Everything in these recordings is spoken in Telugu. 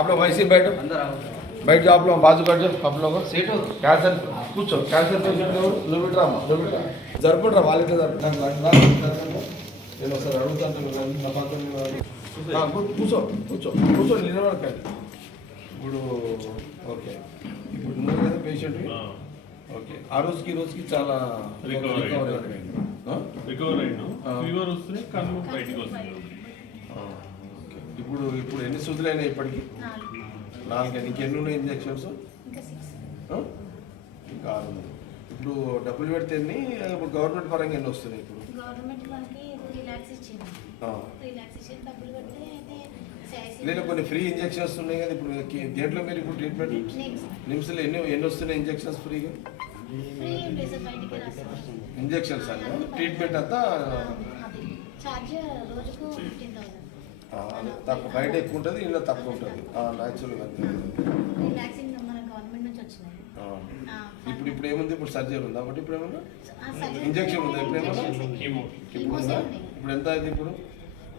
आप लोग वैसे ही बैठो, बैठ जाओ आप लोग, बाजू बैठ जाओ आप लोग। कैंसर కూర్చో, క్యాన్సర్ పేషెంట్ జరుపుకుంటారా వాళ్ళకి నేను ఒకసారి అడుగుతాను. కూర్చో కూర్చో కూర్చో నిలబడకండి. ఇప్పుడు ఓకే, ఇప్పుడు నువ్వు కదా పేషెంట్. ఓకే, ఆ రోజుకి చాలా రికవర్ అయ్యాను. ఫీవర్ వస్తుంది, కళ్ళు బయటికి వస్తుంది. ఇప్పుడు ఇప్పుడు ఎన్ని సూదులైనా ఇప్పటికి? 4. ఇంకెన్ని ఉన్నాయి ఇంజక్షన్స్? ఇంకా 6. ఇప్పుడు డబ్బులు పెడితే ఎన్ని? ఇప్పుడు గవర్నమెంట్ పరంగా ఎన్ని వస్తున్నాయి? ఇప్పుడు గవర్నమెంట్ మనకి 3 lakhs ఇచ్చింది. 3 lakhs ఇచ్చింది, డబ్బులు పెడితే అయితే లేదు కొన్ని ఫ్రీ ఇంజక్షన్స్ ఉన్నాయి కదా ఇప్పుడు. దేంట్లో మీరు ఇప్పుడు ట్రీట్మెంట్? నిమ్స్లో ఎన్ని వస్తున్నాయి ఇంజక్షన్స్ ఫ్రీగా? ఫ్రీ ఏం లేదు సార్, బయటికి రాస్తారు ఇంజక్షన్స్ అన్న ట్రీట్మెంట్ అంతా చార్జ్ రోజుకు 15,000. తక్కువ, బయట ఎక్కువ ఉంటుంది, ఇంట్లో తక్కువ ఉంటుంది న్యాచురల్గా. 3 lakhs మన గవర్నమెంట్ నుంచి వచ్చినాయి. ఇప్పుడు ఏముంది? ఇప్పుడు సర్జరీ ఉందా? ఒకటి ఇప్పుడు ఏమన్నా ఇంజక్షన్ ఉందా? ఇప్పుడు ఏమన్నా ఇప్పుడు ఉందా? ఇప్పుడు ఎంత అయింది ఇప్పుడు?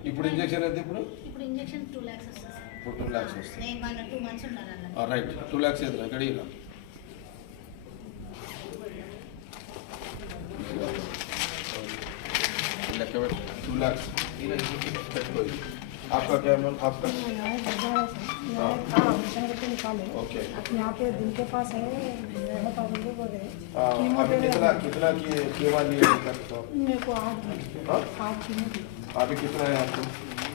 ఇప్పుడు ఇంజక్షన్ అయితే ఇప్పుడు ఇంజక్షన్ 2 lakhs వస్తుంది. ఇప్పుడు 2 lakhs వస్తుంది. నేను 2 months ఉండాలి. రైట్, 2 lakhs అయితే ఇక్కడ ఇలా लग 2 lakhs आपका क्या मैम? आपका ओके, यहाँ पे दिल के पास है, बोल रहे अभी कितना कीमा लिए मेरे को 8 कीमो। अभी कितना है आपको?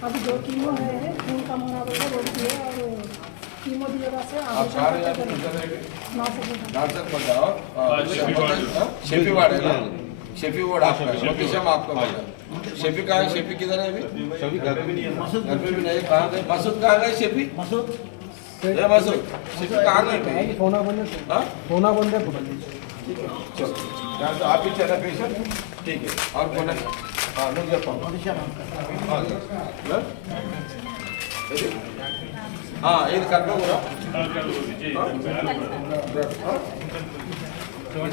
अभी 2 कीमो है, खून कम होना बोलते बोलती है, और कीमो दिएगा से आप कहाँ रहे? शेफी वार्ड है ना? शेफी वार्ड आपका है, लोकेशन आपका है। शेफी कहाँ है? शेफी किधर है अभी? शेफी घर पे भी नहीं है, कहाँ गए? मसूद कहाँ गए? शेफी मसूद शेफी कहाँ गए? फोना बंद है, ठीक है, चलो तो आप ही चला पेशेंट, ठीक है। और बोला हाँ लोग जब हाँ ये करना होगा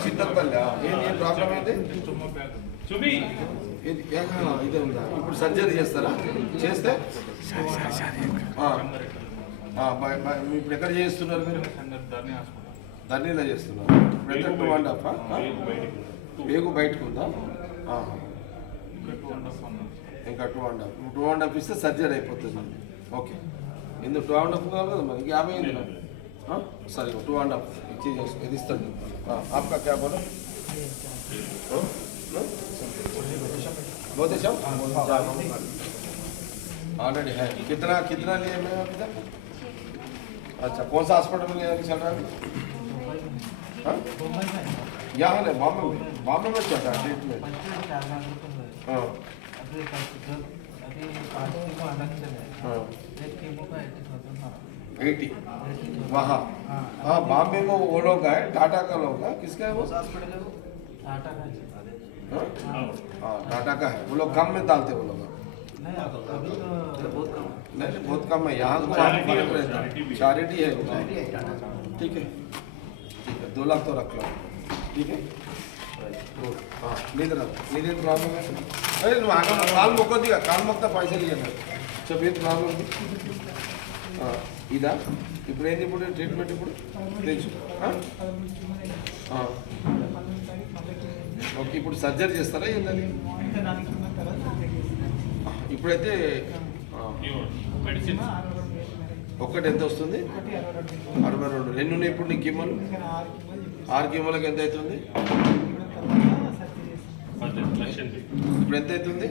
సిద్ధపల్లి. ఏం ప్రాబ్లం అయితే ఇదే ఉందా? ఇప్పుడు సర్జరీ చేస్తారా? చేస్తే ఇప్పుడు ఎక్కడ చేస్తున్నారు మీరు? ధర్నీలో చేస్తున్నారు. ఇప్పుడు ఎంత 2.5 వేగు బయటకు ఉందా? ఇంకా 2.5 ఇస్తే సర్జరీ అయిపోతుంది. ఓకే, ఎందుకు 2.5 కావాలి కదా మరి? 50 అయింది సరే, 2.5 ఇచ్చి ఇది ఇస్తాను. आपका क्या बोलो? बहुत अच्छा ऑलरेडी है। कितना लिए मैं अभी तक? अच्छा, कौन सा हॉस्पिटल में चल रहा है? यहाँ नहीं, बॉम्बे में चल रहा है ट्रीटमेंट। हाँ हाँ 80 वहाँ हाँ बॉम्बे में वो लोग है, टाटा का लोग है। किसका है वो हॉस्पिटल है? वो टाटा का है। हाँ टाटा का है। वो लोग कम में डालते वो लोग। नहीं बहुत कम है। यहाँ को फर्क रहता है, चैरिटी है। ठीक है 2 लाख तो रख लो, ठीक है। हाँ नींद प्रॉब्लम है? अरे काल मोको दिया, काल मोकता पैसे लिया था। सब ये प्रॉब्लम ఇదా? ఇప్పుడు ఏంటి? ఇప్పుడు ట్రీట్మెంట్ ఇప్పుడు తెలుసు. ఓకే, ఇప్పుడు సర్జరీ చేస్తారా ఏంటది? ఇప్పుడైతే ఒక్కటి ఎంత వస్తుంది? 62. ఎన్ని ఉన్నాయి ఇప్పుడు నీకు కీమోలు? 6 కీమోలకు ఎంత అవుతుంది? ఇప్పుడు ఎంత అవుతుంది?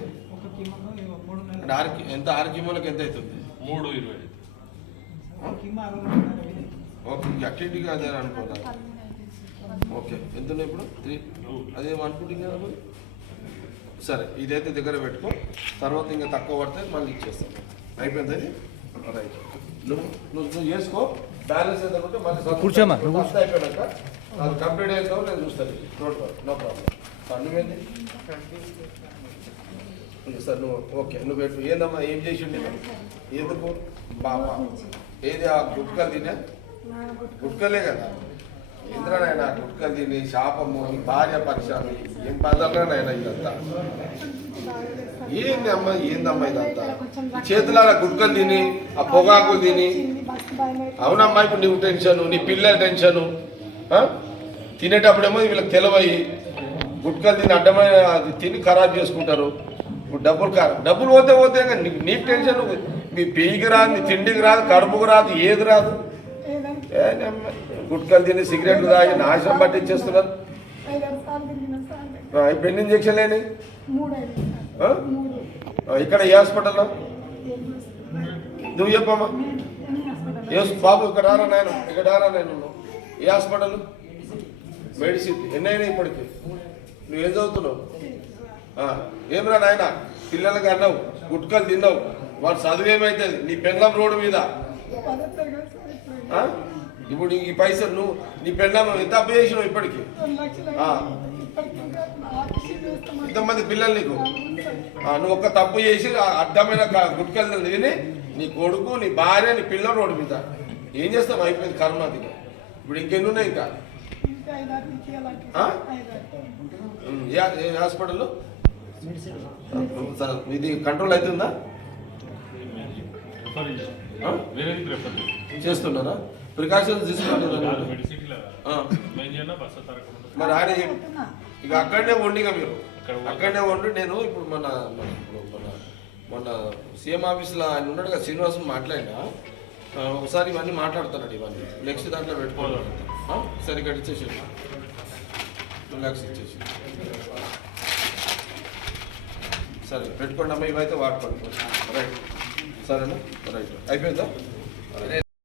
అంటే 6 కీమోలకు ఎంత అవుతుంది? 3.20. ఓకే, యాక్టివిటీగా అదే అనుకోదా? ఓకే, ఎంత ఉన్నాయి ఇప్పుడు? 3 అదేం అనుకుంటుంది కదా మరి. సరే, ఇదైతే దగ్గర పెట్టుకో, తర్వాత ఇంకా తక్కువ పడితే మళ్ళీ ఇచ్చేస్తాం. అయిపోయింది అది. రైట్, నువ్వు చేసుకో. బ్యాలెన్స్ ఎంత ఉంటే మళ్ళీ కూర్చోమా. అయిపోయాక అది కంప్లీట్ అవుతావు నేను చూస్తాను. No problem. నువ్వేంది సార్? నువ్వు ఓకే, నువ్వు పెట్టు. ఏందమ్మా ఏం చేసి ఉండే? ఎందుకు బాబా ఏది? ఆ గుట్కలు తినే? గుట్కలే కదా. ఇంద్రనైనా గుట్కలు తిని శాపము నీ భార్య పరిశ్రమ ఏం పదాలనైనా ఇదంతా ఏందమ్మా ఇదంతా చేతులారా గుట్కలు తిని ఆ పొగాకులు తిని అవునమ్మా ఇప్పుడు నువ్వు టెన్షను నీ పిల్లల టెన్షను తినేటప్పుడేమో వీళ్ళకి తెలవయి గుట్కలు తిని అడ్డమైన అది తిని ఖరాబ్ చేసుకుంటారు ఇప్పుడు డబ్బులు పోతే కానీ నీకు టెన్షన్ మీ పీకి రాదు నీ తిండికి రాదు కడుపుకు రాదు ఏది రాదు గుట్కలు తిని సిగరెట్లు తాగి నాశనం పట్టించేస్తున్నారు ఇప్పుడు ఎన్ని ఇంజక్షన్ లేని ఇక్కడ ఏ హాస్పిటల్లో నువ్వు చెప్పమ్మా బాబు ఇక్కడ రారా నేను ఏ హాస్పిటల్ మెడిసిన్ ఎన్నైనా ఇప్పటికి నువ్వేం చదువుతున్నావు ఏమిరా నాయన పిల్లలకి అన్నావు గుట్కలు తిన్నావు వాడు చదువు ఏమవుతుంది నీ పెళ్ళం రోడ్డు మీద ఇప్పుడు ఈ పైసలు నువ్వు నీ పెళ్ళం ఎంత అప్పు చేసినావు ఇప్పటికి ఇంతమంది పిల్లలు నీకు నువ్వు ఒక్క తప్పు చేసి అడ్డమైన గుట్కలు తిని నీ కొడుకు నీ భార్య నీ పిల్లలు రోడ్డు మీద ఏం చేస్తావు అయిపోయింది కర్మది ఇప్పుడు ఇంకెన్ని ఉన్నాయి ఇంకా ఏ హాస్పిటల్లో ఇది కంట్రోల్ అవుతుందా చేస్తున్నారా ప్రికాషన్స్ తీసుకుంటున్నారా మరి ఆయన ఇక అక్కడనే వండిగా మీరు అక్కడనే వండి నేను ఇప్పుడు మొన్న సీఎం ఆఫీస్లో ఆయన ఉన్నాడు కదా శ్రీనివాసం మాట్లాడినా ఒకసారి ఇవన్నీ మాట్లాడుతున్నాడు ఇవన్నీ నెక్స్ట్ దాంట్లో పెట్టుకోవాలి సరే ఇక్కడ ఇచ్చేసి 2 lakhs ఇచ్చేసి సరే పెట్టుకోండి అమ్మ ఇవైతే వాడుకోండి రైట్ సరేనా రైట్ అయిపోయిందా